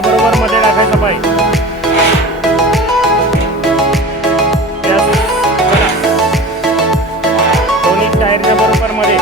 बरोबर मध्ये टाकायचा पाहिजे. दोन्ही टायरच्या बरोबर मध्ये.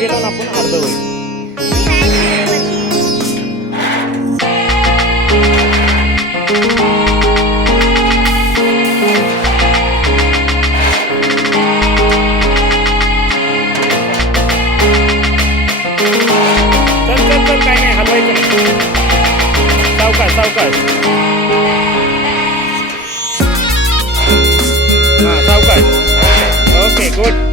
गेलो ना आपण अर्ध होईल. चल चल चल काय नाही हलवायचं नाही. सावकाश सावकाश. हां सावकाश. Okay good.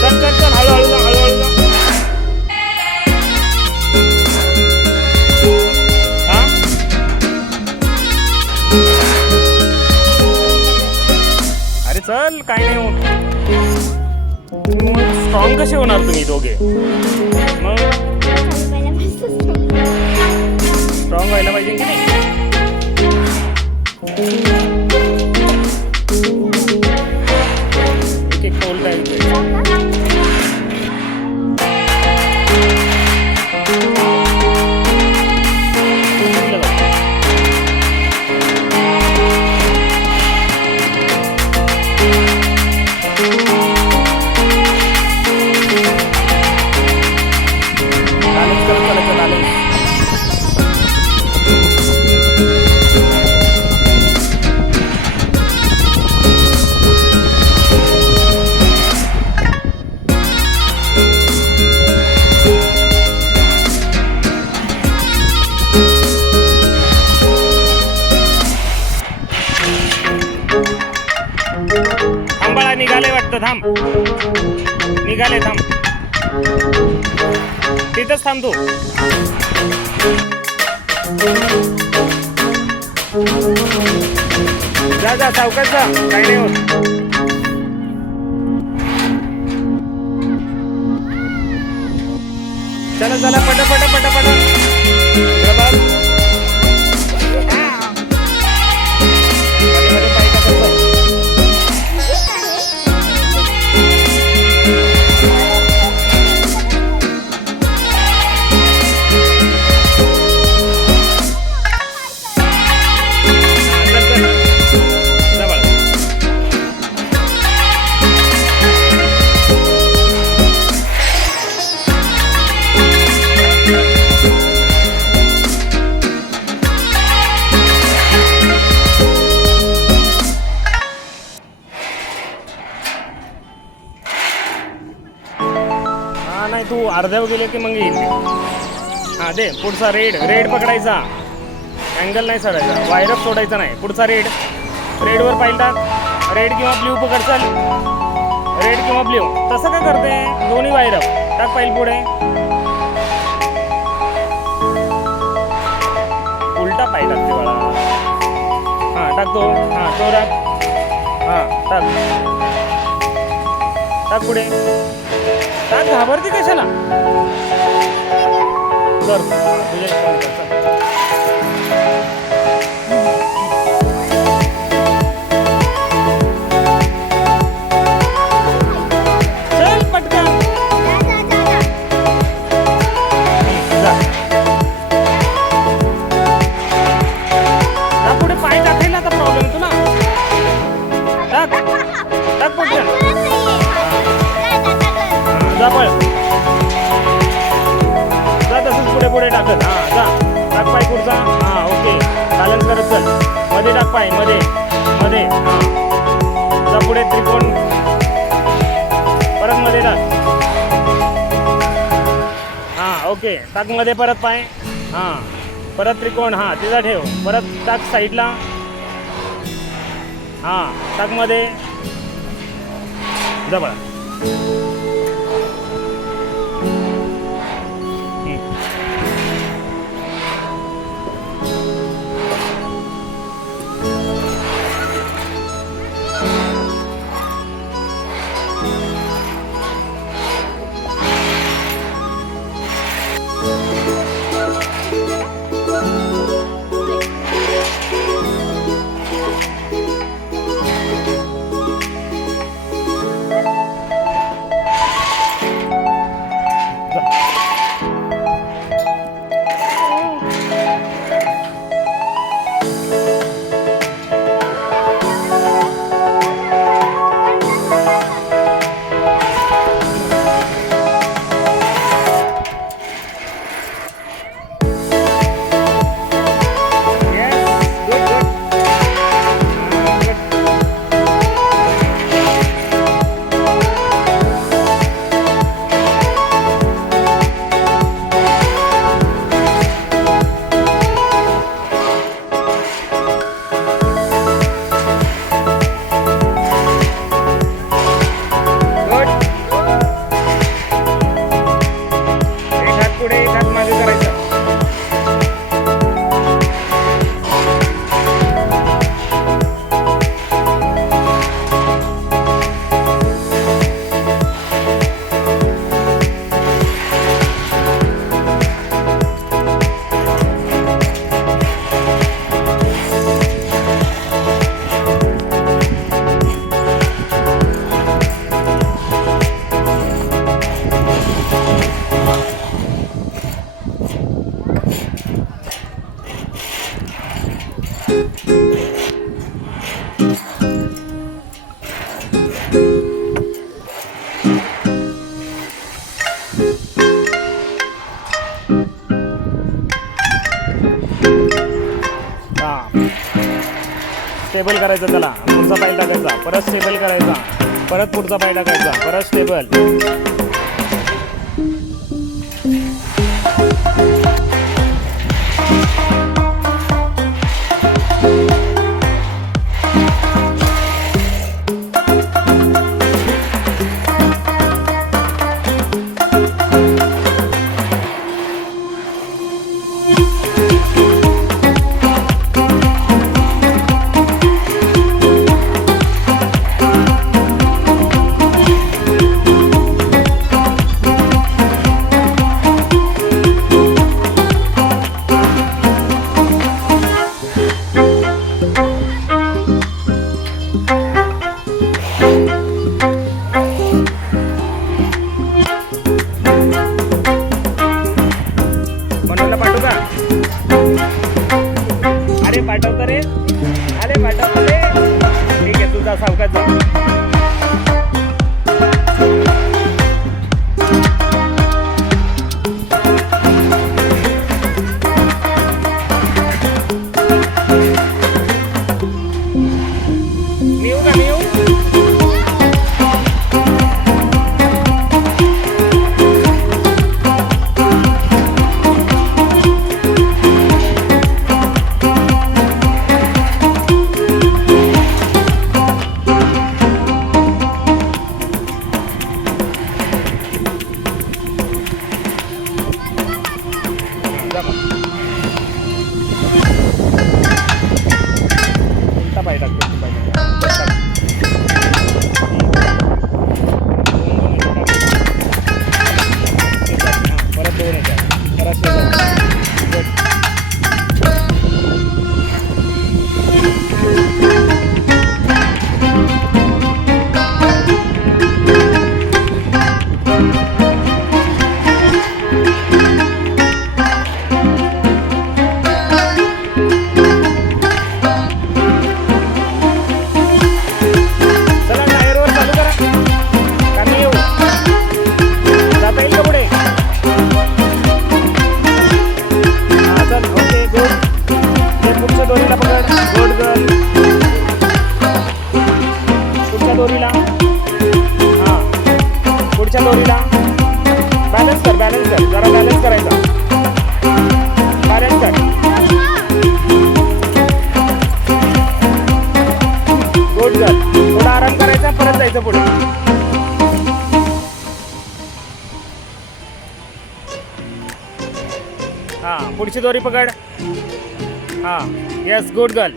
चल चल चल हळूहळू जा हळूहळू जा. हा अरे चल काय नाही होत. स्ट्रॉंग कसे होणार तुम्ही दोघे. मग स्ट्रॉंग व्हायला पाहिजे की नाही. एक एक खोल टाईम. निघाले वाटतं. थांब निघाले. थांब तिथंच थांबतो. जा जा सावकाश जा काही नाही होत. चला चला पटा पटा पटा पटा. नाही तू अर्ध्यावर गेले की मग येईल. हां दे पुढचा रेड. रेड पकडायचा. अँगल नाही सोडायचा. वायरअप सोडायचा नाही. पुढचा रेड. रेडवर पाहिलं टाक. रेड किंवा ब्ल्यू पकड. चल रेड किंवा ब्ल्यू. तसं का करते. दोन्ही वायरअप टाक. पाहिलं पुढे टाक तो. हां तो टाक. हां टाक टाक पुढे टाक. घाबरते कशाला. कर तुझ्या इच्छेने कर. चल पटकन जा. जा पुढे पाय टाकायला आता प्रॉब्लेम तुला. टाक टाक पटकन. जा पळ. जा तसंच पुढे पुढे टाकत. हां जा टाक पाय पुढचा. हां ओके बॅलन्स करत चल. मध्ये टाक पाय मध्ये मध्ये. हां जा पुढे त्रिकोण परत मध्ये टाक. हां ओके टाक मध्ये परत पाय. हां परत त्रिकोण. हां तिचा ठेव. परत टाक साईडला. हां टाक मध्ये. जा बळा. स्टेबल करायचं त्याला. पुढचा पाय टाकायचा परत स्टेबल करायचा. परत पुढचा पाय टाकायचा परत स्टेबल. पाठवतो रे. अरे पाठवतो रे. ठीक आहे तुझा सावकाश जा. मी येऊ का मी येऊ. हां, पुढची दोरी पकड. हां, येस, गुड गर्ल.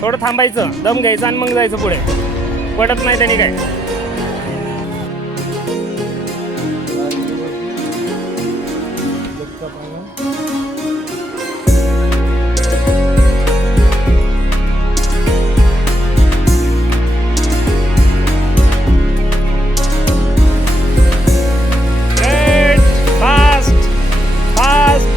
थोडं थांबायचं, दम घ्यायचा आणि मग जायचं पुढे. पडत नाही त्याने काय. Fast fast.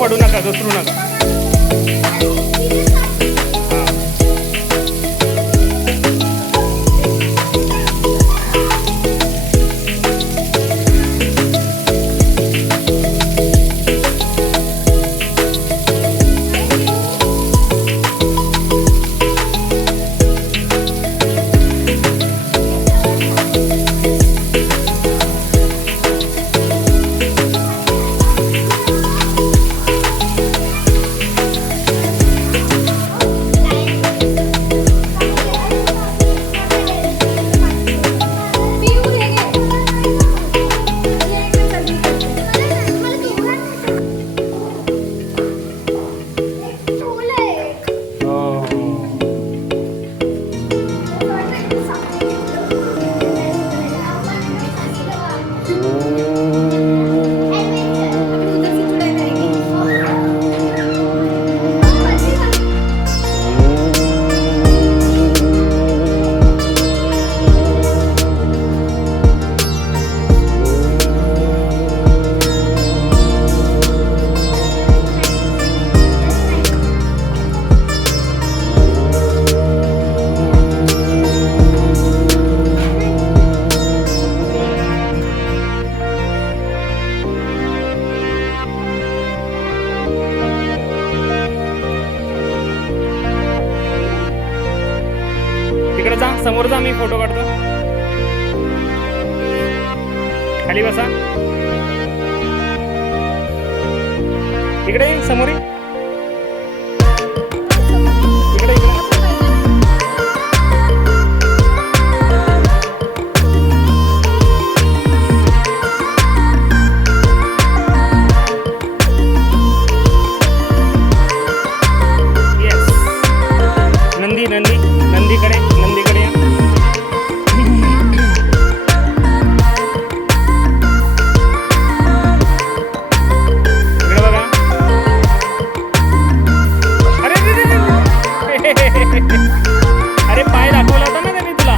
पडू नका, घसरू नका. तिकडे जा, समोर जा, मी फोटो काढतो. खाली बसा. इकडे समोर ये. इकडे इकडे. नंदी नंदी नंदीकडे नंदीकडे या. इकडे बघा. अरे अरे पाय दाखवला होता ना त्यांनी तुला.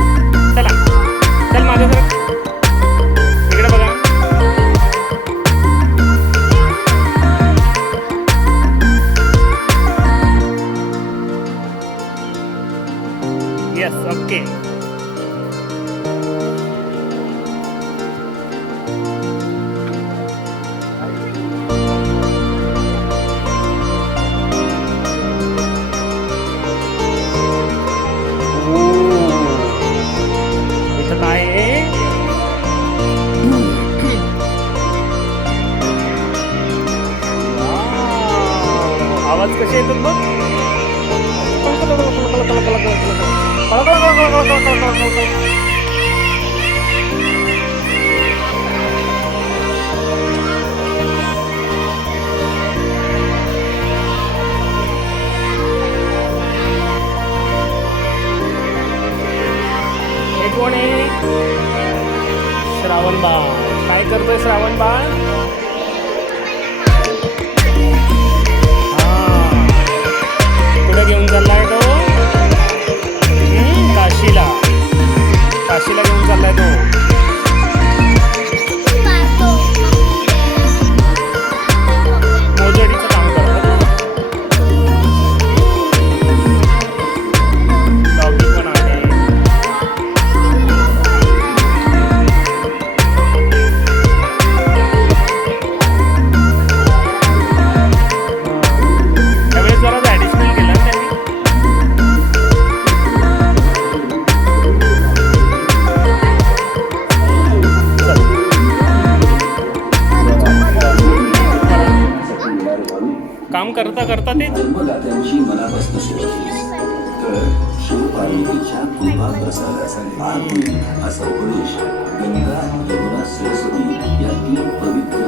चला चल माझ्या सर. इकडे बघा. Yes, okay. इथं काय आहे? आवाज कसे येतात बघ. हे कोण आहे? श्रावण बाळ. काय करतोय श्रावण बाळ? कुठे घेऊन चाललाय तो? काशीला. काशीला घेऊन चाललाय तो. मोजडीचं काम करतो. डॉगी पण आहे. त्यावेळेस जरा ॲडिशनल केलं ना त्यांनी. काम करता करता ते जन्मदात्यांची मनापासून सेवा केलीस तर शिवपार्वतीच्या कृपा प्रसादाचा लाभ होईल असा उपदेश गंगा यमुना सरस्वती या तीन पवित्र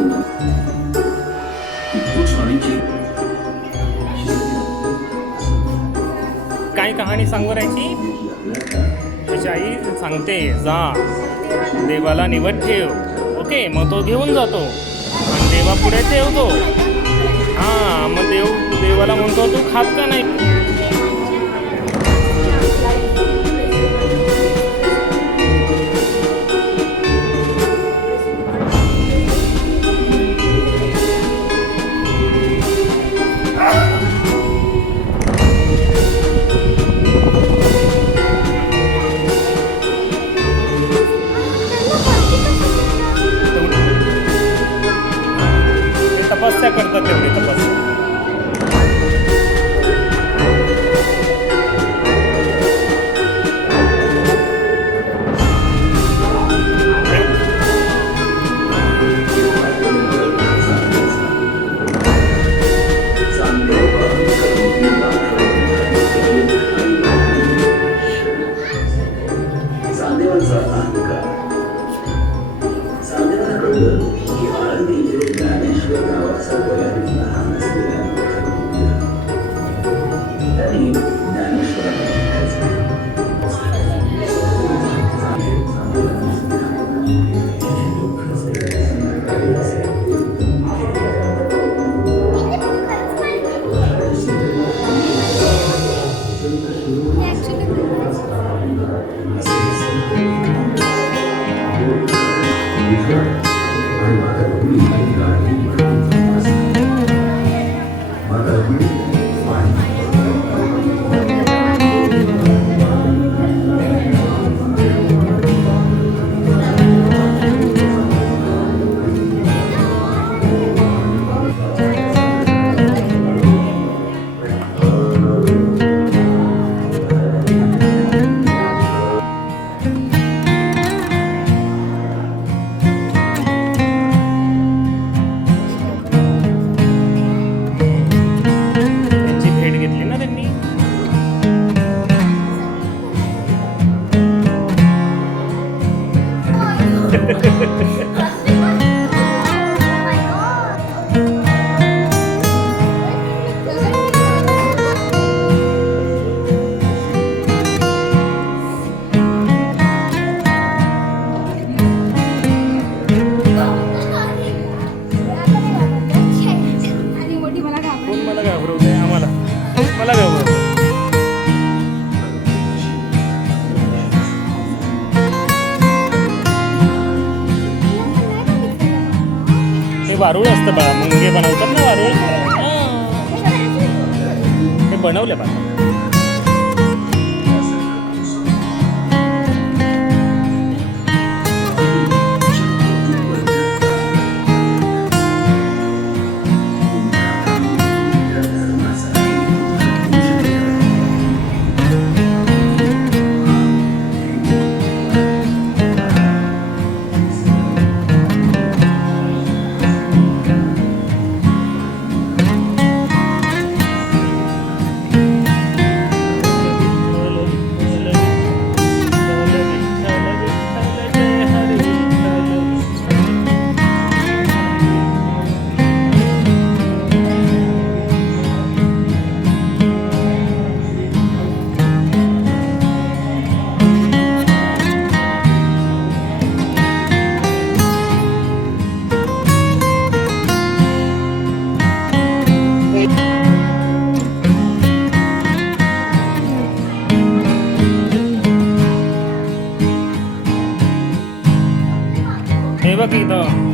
स्वामींची काय कहाणी सांगू राहायची. त्याची आई सांगते जा देवाला निवड ठेव. ओके, मग तो घेऊन जातो आणि देवा पुढे ठेवतो. हां, मग देवाला म्हणतो तू खात का नाही. तपस्या करतात तेवढी तपस्या. आणि मोठी मला घाबरली. कोण मला घाबरवते आम्हाला मला घाबरवते हे वारूळ असतं बाळा मुंगे बनवतात ना वारूळ हे बनवले बाळा हे बघ इथं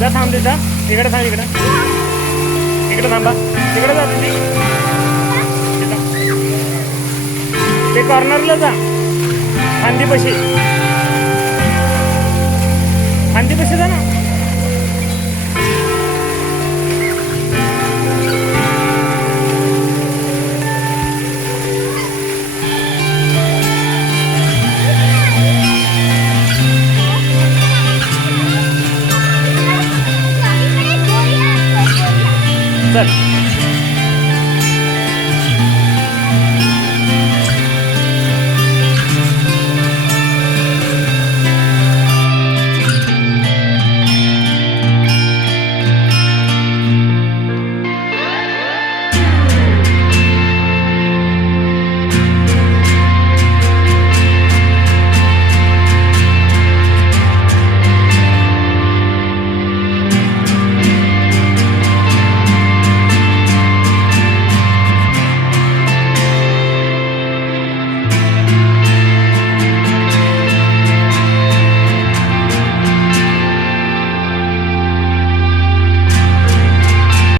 जा थांब तिथं तिकडे थांब इकडे इकडे थांबा तिकडे जा तुम्ही ते कॉर्नरला जा फांदीपाशी गांधी बशी जा ना.